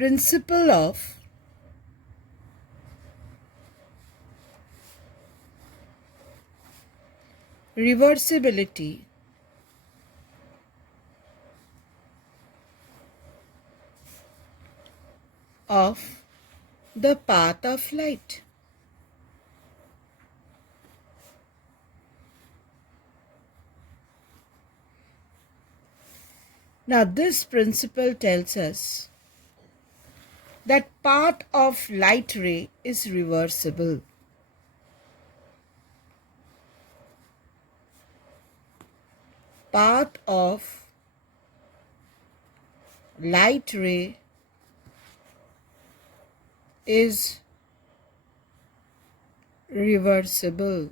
principle of reversibility of the path of light. Now, this principle tells us that path of light ray is reversible. Path of light ray is reversible.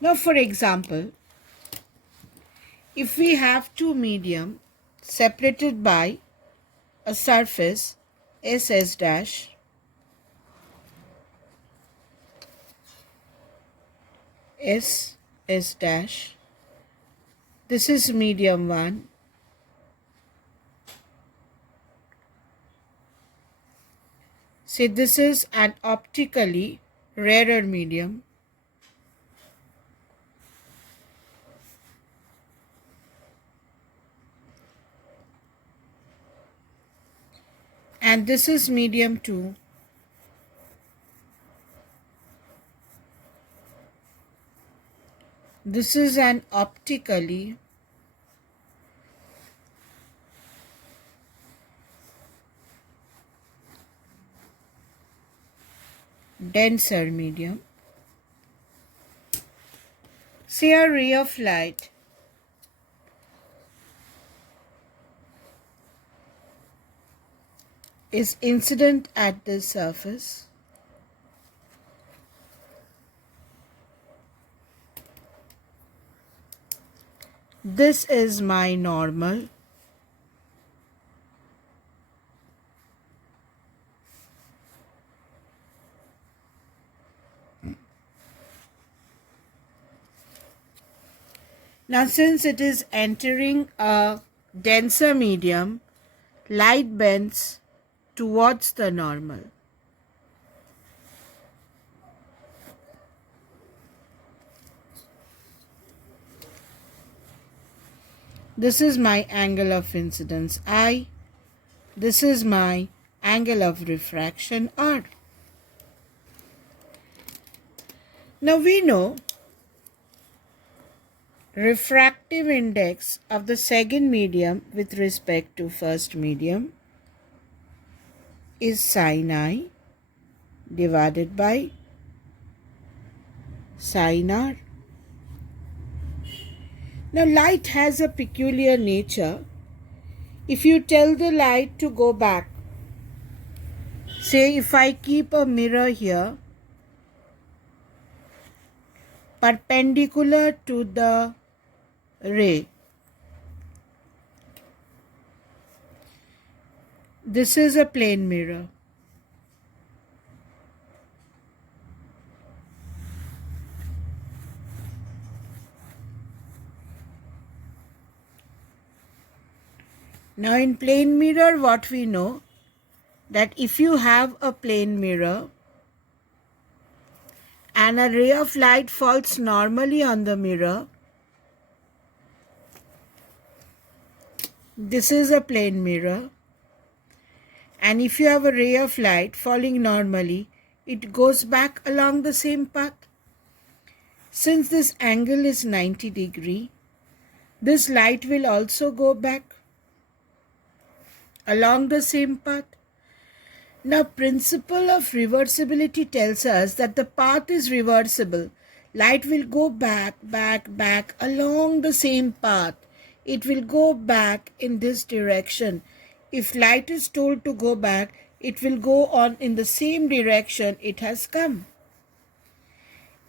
Now, for example, if we have two medium separated by a surface SS dash SS dash, this is medium 1, say this is an optically rarer medium, and this is medium 2. This is an optically denser medium. Say a ray of light is incident at this surface. This is my normal. Now, since it is entering a denser medium, light bends towards the normal. This is my angle of incidence I. This is my angle of refraction R. Now we know refractive index of the second medium with respect to first medium is sin I divided by sin R. Now, light has a peculiar nature. If you tell the light to go back, say if I keep a mirror here perpendicular to the ray, this is a plane mirror. Now in plane mirror, what we know, that if you have a plane mirror and a ray of light falls normally on the mirror, this is a plane mirror, and if you have a ray of light falling normally, it goes back along the same path. Since this angle is 90 degree, this light will also go back along the same path. Now, principle of reversibility tells us that the path is reversible. Light will go back along the same path. It will go back in this direction. If light is told to go back, it will go on in the same direction it has come.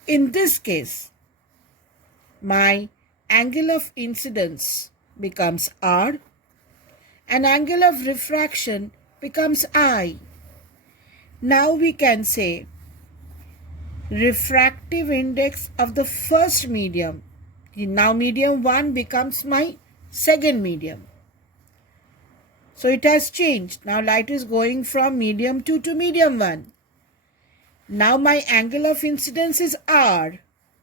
In this case, my angle of incidence becomes R, and angle of refraction becomes I. Now we can say refractive index of the first medium. Now medium 1 becomes my second medium. So it has changed. Now light is going from medium 2 to medium 1. Now my angle of incidence is R.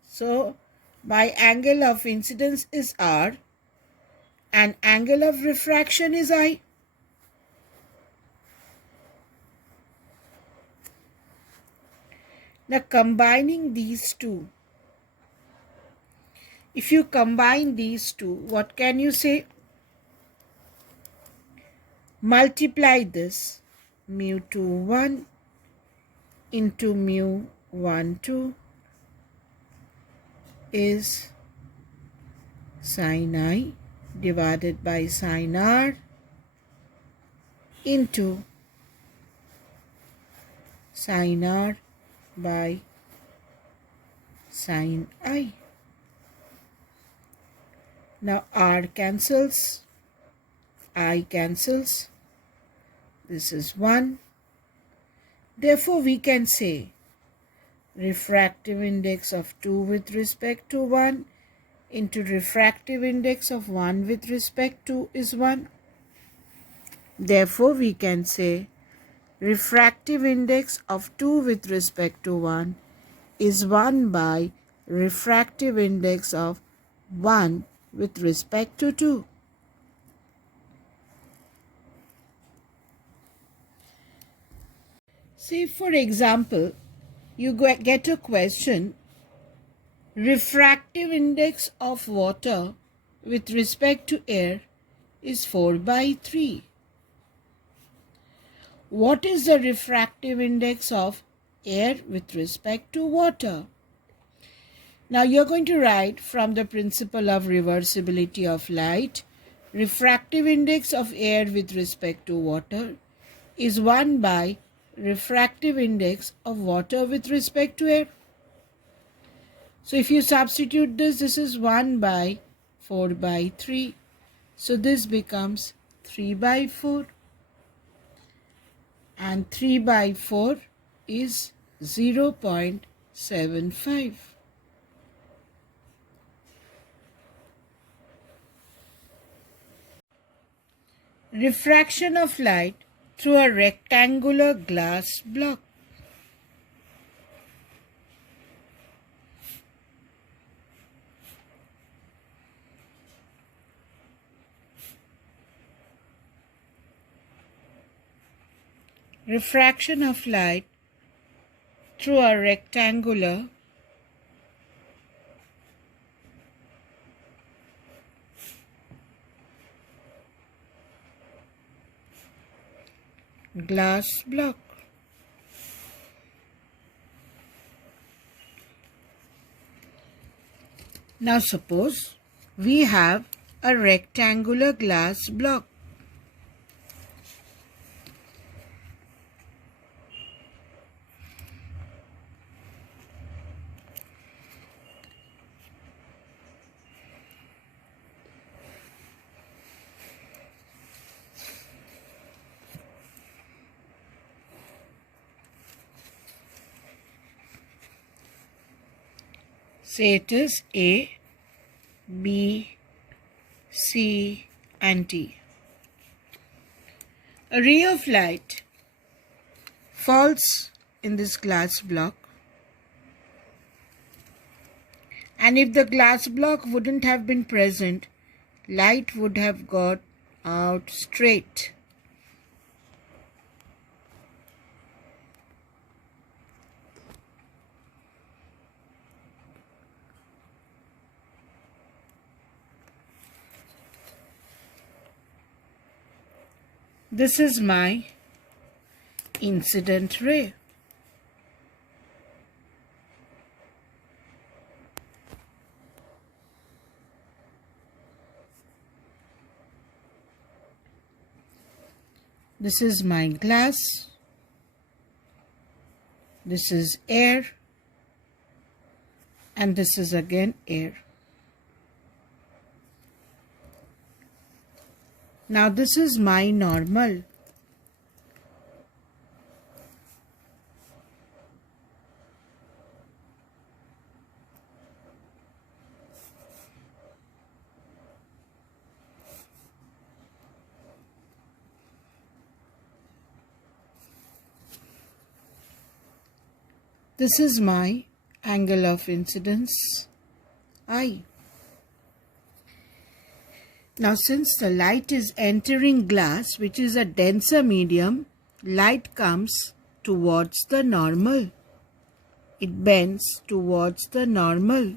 So my angle of incidence is R and angle of refraction is I. Now combining these two, if you combine these two, what can you say? Multiply this, mu 2 1 into mu 1 2 is sin I divided by sin R into sin R by sin I. Now R cancels, I cancels, this is 1. Therefore we can say refractive index of 2 with respect to 1 into refractive index of 1 with respect to is 1. Therefore we can say refractive index of 2 with respect to 1 is 1 by refractive index of 1 with respect to 2. Say for example, you get a question, refractive index of water with respect to air is 4 by 3. What is the refractive index of air with respect to water? Now you're going to write from the principle of reversibility of light, refractive index of air with respect to water is 1 by refractive index of water with respect to air. So if you substitute this, this is 1 by 4 by 3. So this becomes 3 by 4. And 3 by 4 is 0.75. Refraction of light through a rectangular glass block. Refraction of light through a rectangular glass block. Now suppose we have a rectangular glass block. Say it is A, B, C and D. A ray of light falls in this glass block, and if the glass block wouldn't have been present, light would have got out straight. This is my incident ray. This is my glass. This is air. And this is again air. Now this is my normal. This is my angle of incidence I. Now since the light is entering glass, which is a denser medium, light comes towards the normal. It bends towards the normal.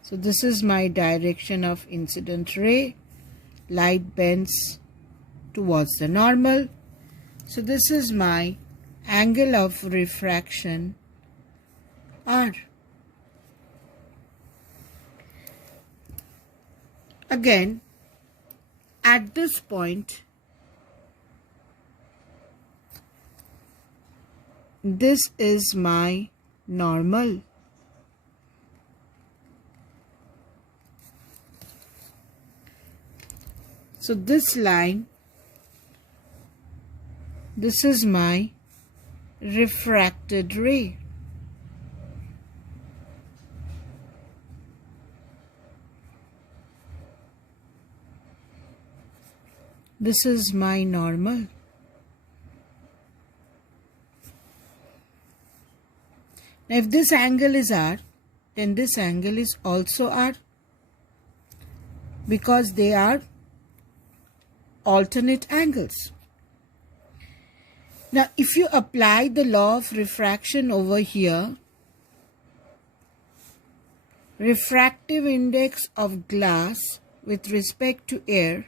So this is my direction of incident ray. Light bends towards the normal. So this is my angle of refraction R. Again, at this point, this is my normal. So this line, this is my refracted ray. This is my normal. Now if this angle is R, then this angle is also R, because they are alternate angles. Now if you apply the law of refraction over here, refractive index of glass with respect to air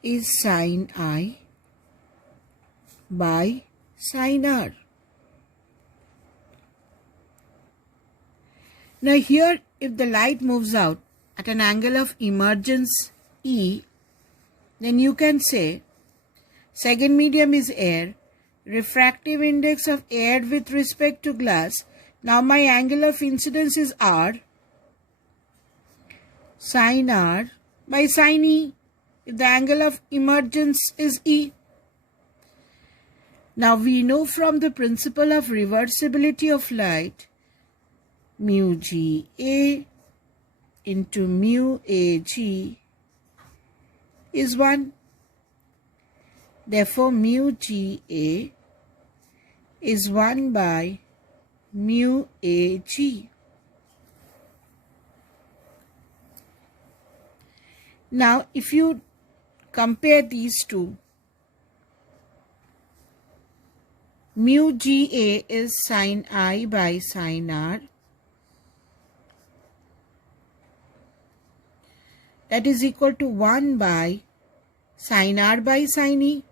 is sin I by sin R. Now here, if the light moves out at an angle of emergence E, then you can say second medium is air, refractive index of air with respect to glass. Now my angle of incidence is R, sin R by sin E, if the angle of emergence is E. Now we know from the principle of reversibility of light, mu G A into mu A G is 1. Therefore, mu G A is 1 by mu A G. Now, if you compare these two, mu G A is sin I by sin R. That is equal to 1 by sin R by sin E.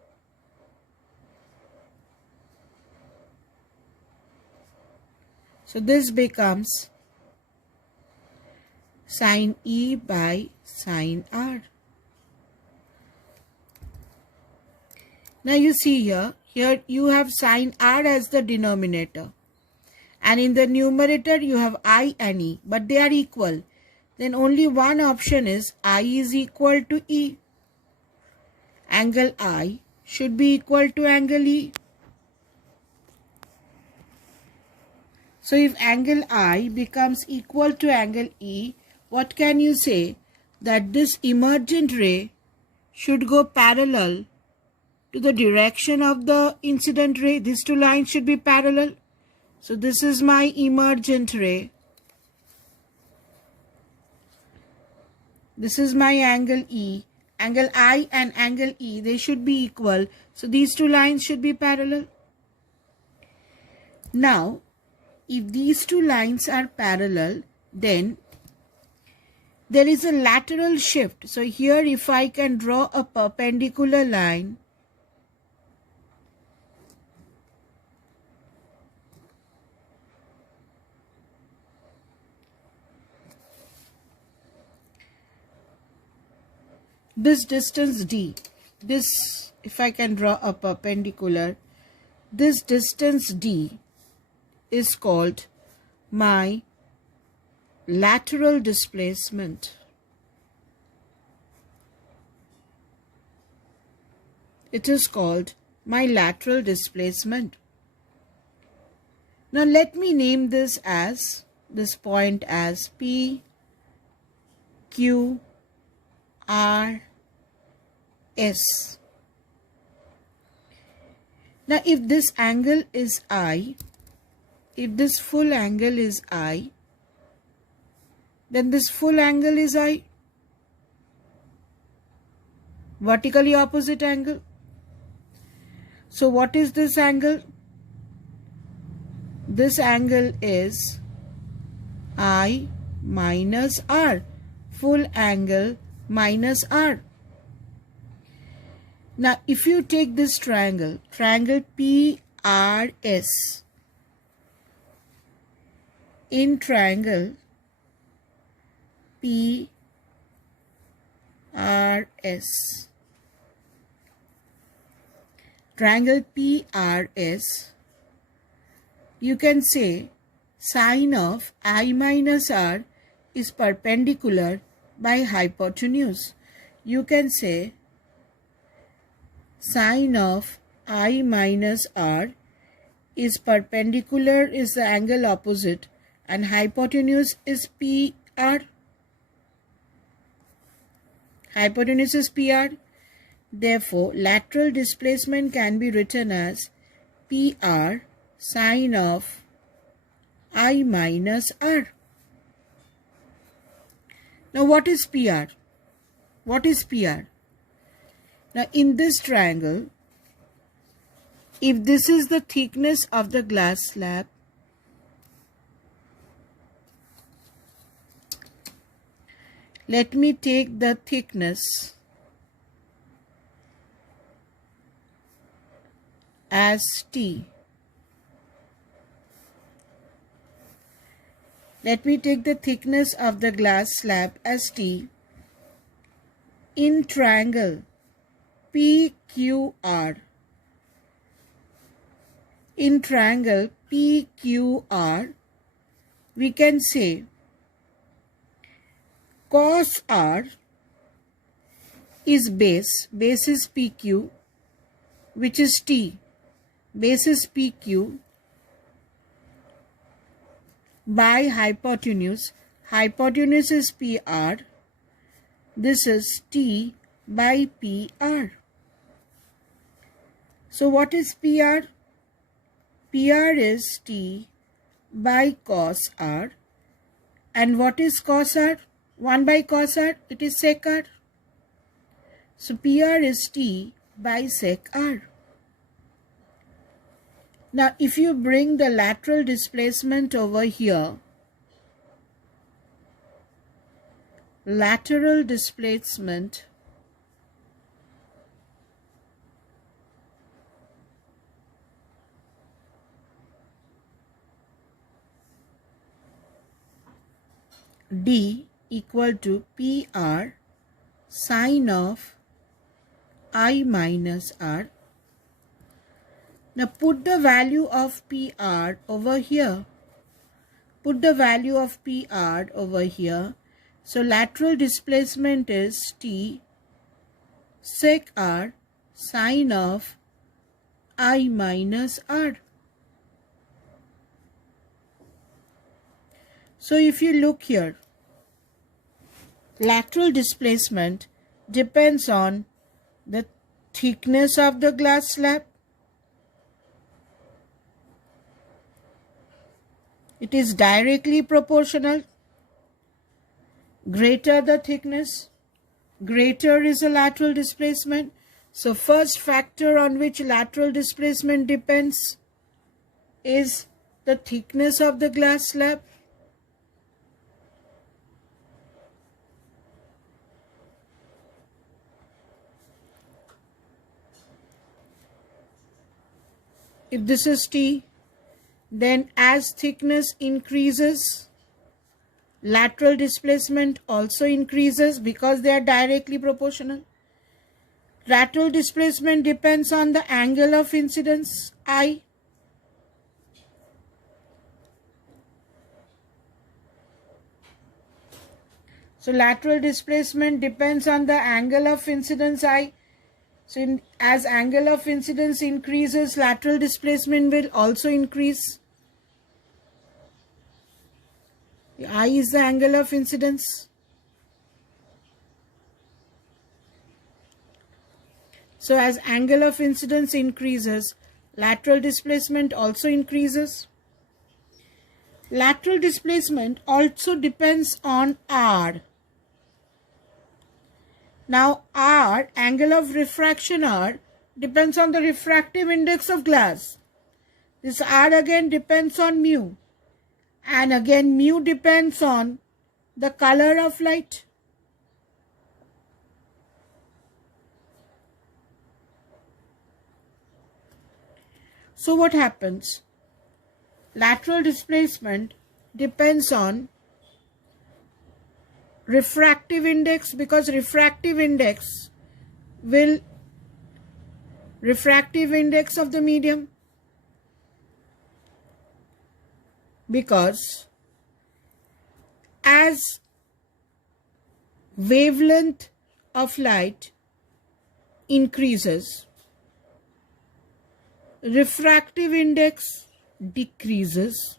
So this becomes sin E by sin R. Now you see here you have sin R as the denominator, and in the numerator you have I and E, but they are equal. Then only one option is I is equal to E. Angle I should be equal to angle E. So if angle I becomes equal to angle E, what can you say? That this emergent ray should go parallel to the direction of the incident ray. These two lines should be parallel. So this is my emergent ray. This is my angle E. Angle I and angle E, they should be equal. So these two lines should be parallel. Now, if these two lines are parallel, then there is a lateral shift. So here if I can draw a perpendicular line, this distance D, this, if I can draw a perpendicular, this distance D is called my lateral displacement. It is called my lateral displacement. Now let me name this point as P, Q, R, S. Now if this angle is I, if this full angle is I, then this full angle is I, vertically opposite angle. So what is this angle? This angle is I minus R, full angle minus R. Now if you take this triangle, triangle PRS, in triangle PRS, triangle PRS, you can say sine of I minus R is perpendicular by hypotenuse. You can say sine of I minus R is perpendicular, is the angle opposite, and hypotenuse is PR. Hypotenuse is PR. Therefore, lateral displacement can be written as PR sine of I minus R. Now what is PR? What is PR? Now in this triangle, if this is the thickness of the glass slab, let me take the thickness as T. Let me take the thickness of the glass slab as T in triangle PQR. In triangle PQR, we can say cos R is base is PQ, which is T. Base is PQ by hypotenuse. Hypotenuse is PR. This is T by PR. So what is PR? PR is T by cos R. And what is cos R? 1 by cos R, it is sec R. So PR is T by sec R. Now if you bring the lateral displacement over here, lateral displacement D equal to PR sine of I minus R. Now put the value of PR over here. Put the value of PR over here. So lateral displacement is T sec R sine of I minus R. So if you look here, lateral displacement depends on the thickness of the glass slab. It is directly proportional. Greater the thickness, greater is the lateral displacement. So first factor on which lateral displacement depends is the thickness of the glass slab. If this is T, then as thickness increases, lateral displacement also increases because they are directly proportional. Lateral displacement depends on the angle of incidence, I. So lateral displacement depends on the angle of incidence, I. So as angle of incidence increases, lateral displacement will also increase. I is the angle of incidence. So as angle of incidence increases, lateral displacement also increases. Lateral displacement also depends on R. Now R, angle of refraction R, depends on the refractive index of glass. This R again depends on mu. And again mu depends on the color of light. So what happens? Lateral displacement depends on refractive index, because refractive index of the medium, because as wavelength of light increases, refractive index decreases,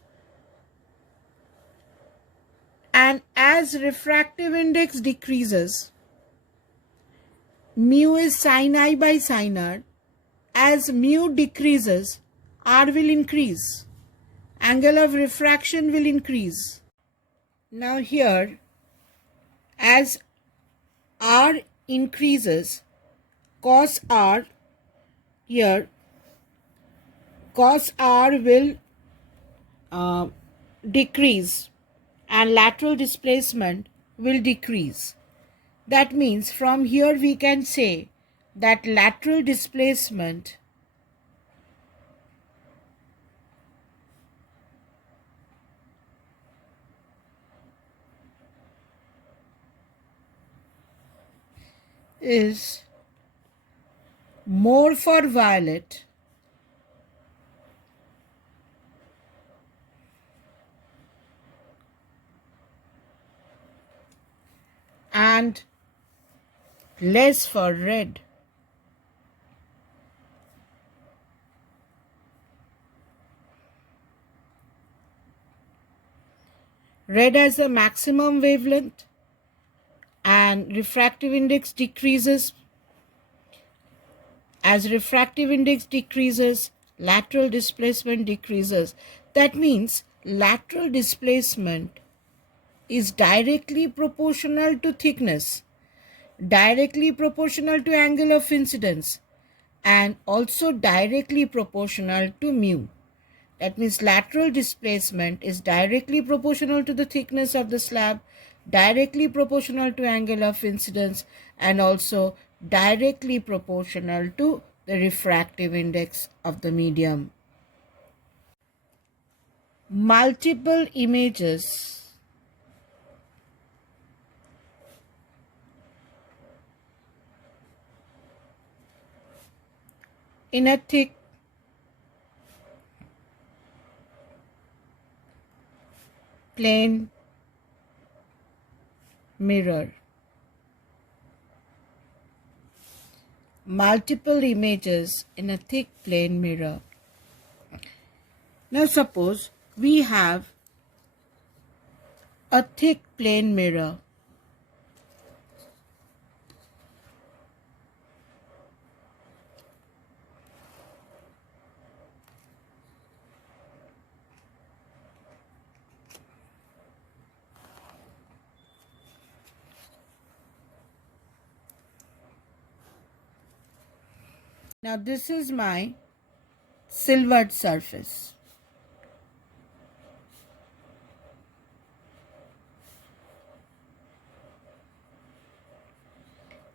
and as refractive index decreases, mu is sin I by sin R. As mu decreases, R will increase. Angle of refraction will increase. Now here, as R increases, cos R, here cos R will decrease and lateral displacement will decrease. That means from here we can say that lateral displacement is more for violet and less for red. Red has a maximum wavelength and refractive index decreases. As refractive index decreases, lateral displacement decreases. That means lateral displacement is directly proportional to thickness, directly proportional to angle of incidence, and also directly proportional to mu. That means lateral displacement is directly proportional to the thickness of the slab, directly proportional to angle of incidence, and also directly proportional to the refractive index of the medium. Multiple images in a thick plane mirror. Multiple images in a thick plane mirror. Now suppose we have a thick plane mirror. Now this is my silvered surface.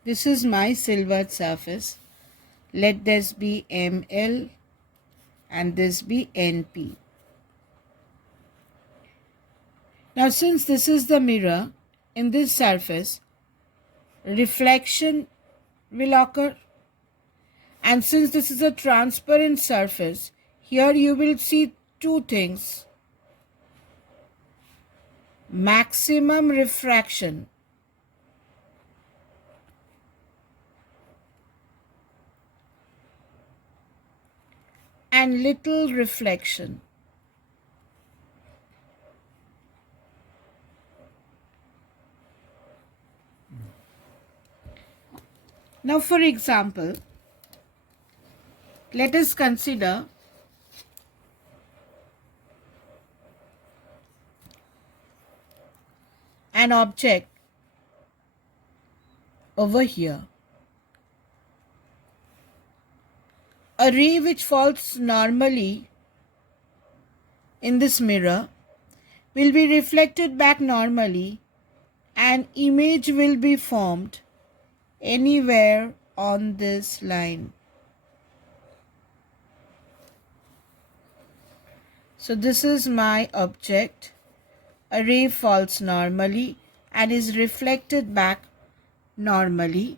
This is my silvered surface. Let this be ML and this be NP. Now since this is the mirror, in this surface, reflection will occur. And since this is a transparent surface, here you will see two things. Maximum refraction and little reflection. Now for example, let us consider an object over here. A ray which falls normally in this mirror will be reflected back normally. An image will be formed anywhere on this line. So this is my object. A ray falls normally and is reflected back normally.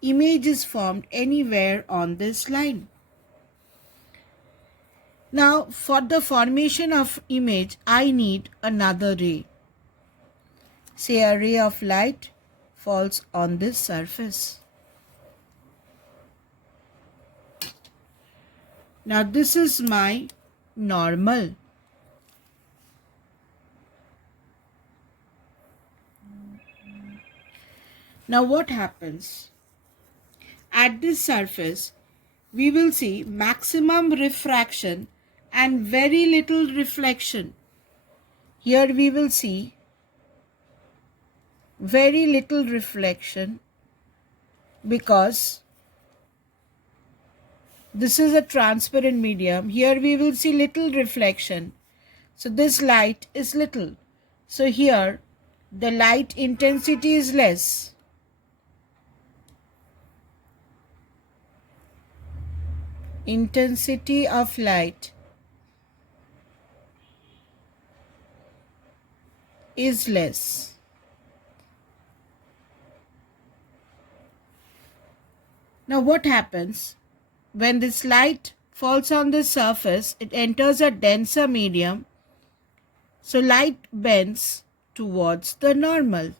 Image is formed anywhere on this line. Now, for the formation of image, I need another ray. Say a ray of light falls on this surface. Now, this is my normal. Now, what happens? At this surface, we will see maximum refraction and very little reflection. Here we will see very little reflection because this is a transparent medium. Here we will see little reflection. So this light is little. So here the light intensity is less. Intensity of light is less. Now what happens? When this light falls on the surface, it enters a denser medium. So light bends towards the normal.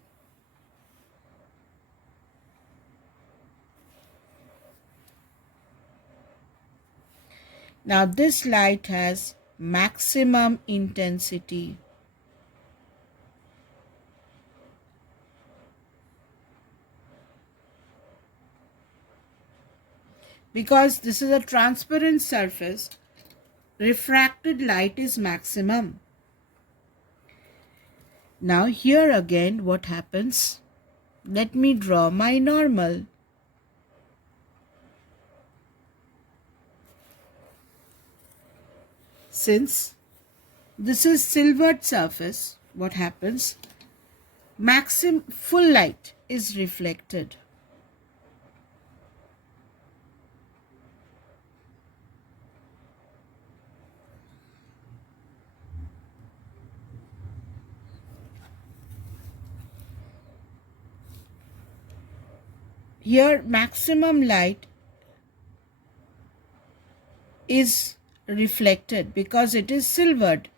Now this light has maximum intensity. Because this is a transparent surface, refracted light is maximum. Now here again what happens? Let me draw my normal. Since this is silvered surface, what happens? Full light is reflected. Here maximum light is reflected because it is silvered.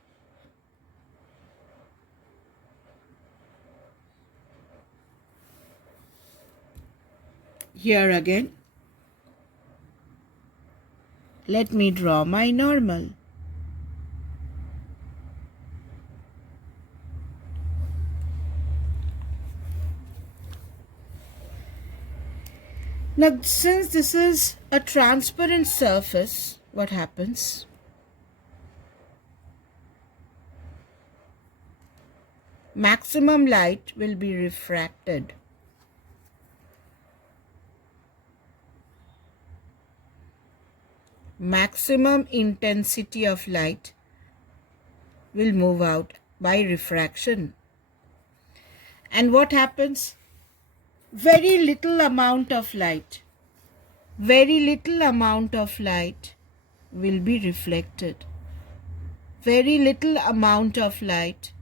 Here again, let me draw my normal. Now, since this is a transparent surface, what happens? Maximum light will be refracted. Maximum intensity of light will move out by refraction. And what happens? Very little amount of light will be reflected. Very little amount of light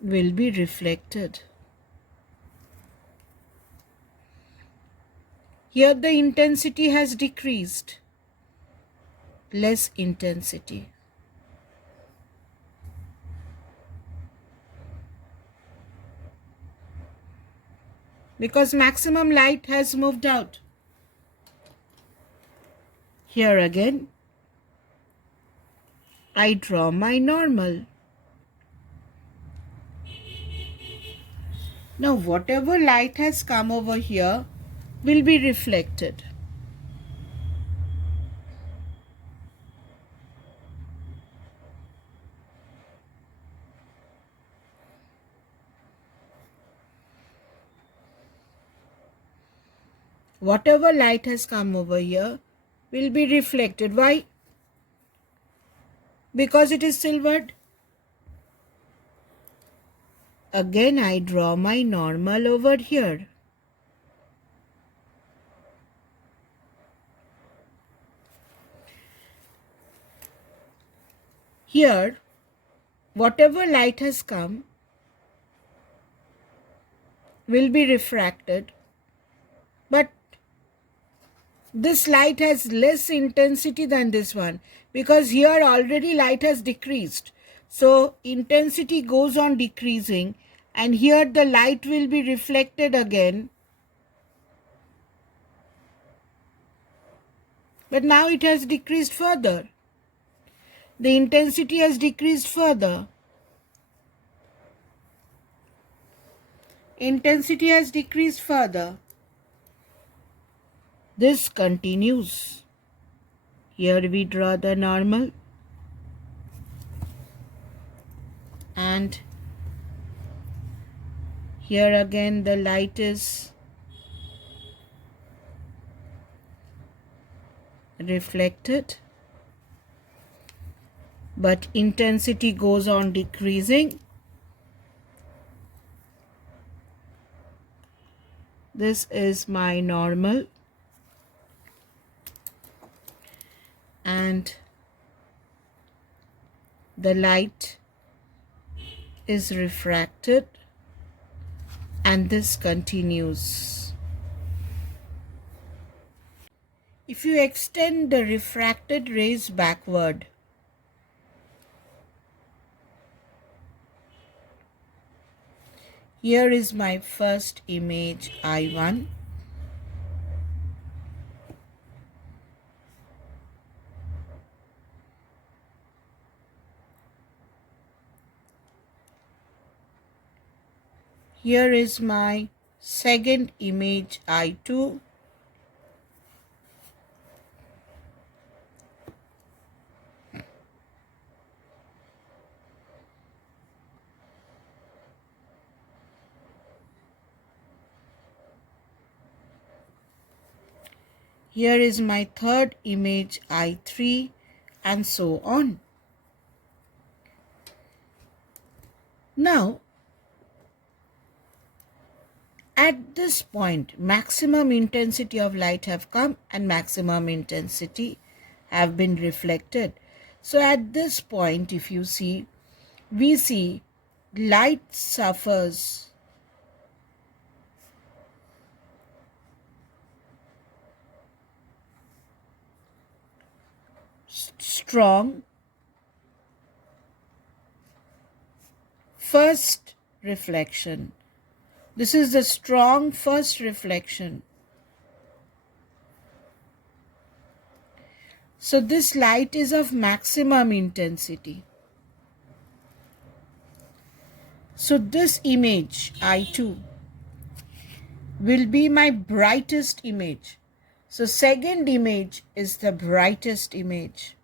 will be reflected. Here the intensity has decreased. Less intensity. Because maximum light has moved out. Here again, I draw my normal. Now whatever light has come over here will be reflected. whatever light has come over here will be reflected. Why? Because it is silvered. Again, I draw my normal over here. Here, whatever light has come will be refracted, but this light has less intensity than this one, because here already light has decreased. So intensity goes on decreasing, and here the light will be reflected again. But now it has decreased further. The intensity has decreased further. Intensity has decreased further. This continues. Here we draw the normal, and here again the light is reflected, but intensity goes on decreasing. This is my normal, and the light is refracted, and this continues. If you extend the refracted rays backward, here is my first image I1. Here is my second image I2. Here is my third image I3, and so on. Now, at this point, maximum intensity of light have come and maximum intensity have been reflected. So at this point, if you see, we see light suffers strong first reflection. This is the strong first reflection. So this light is of maximum intensity. So this image I2 will be my brightest image. So second image is the brightest image.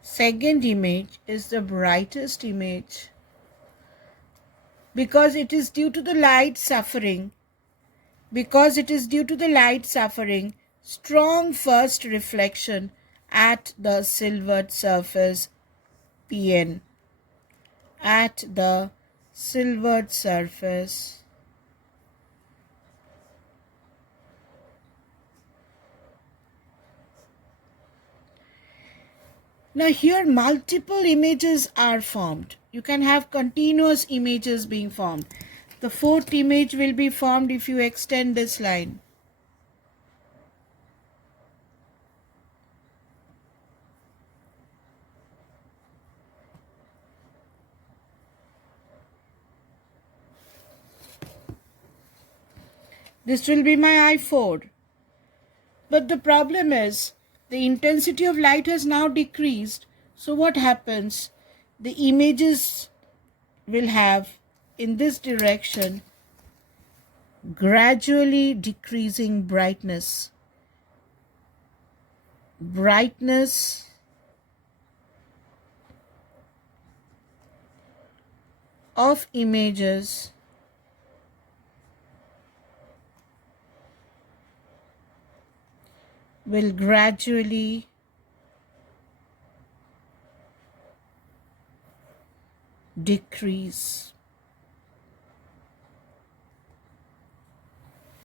Second image is the brightest image, because it is due to the light suffering. Because it is due to the light suffering, strong first reflection at the silvered surface PN. At the silvered surface. Now here multiple images are formed. You can have continuous images being formed. The fourth image will be formed if you extend this line. This will be my I4. But the problem is, the intensity of light has now decreased. So what happens? The images will have, in this direction, gradually decreasing brightness. brightness of images will gradually decrease.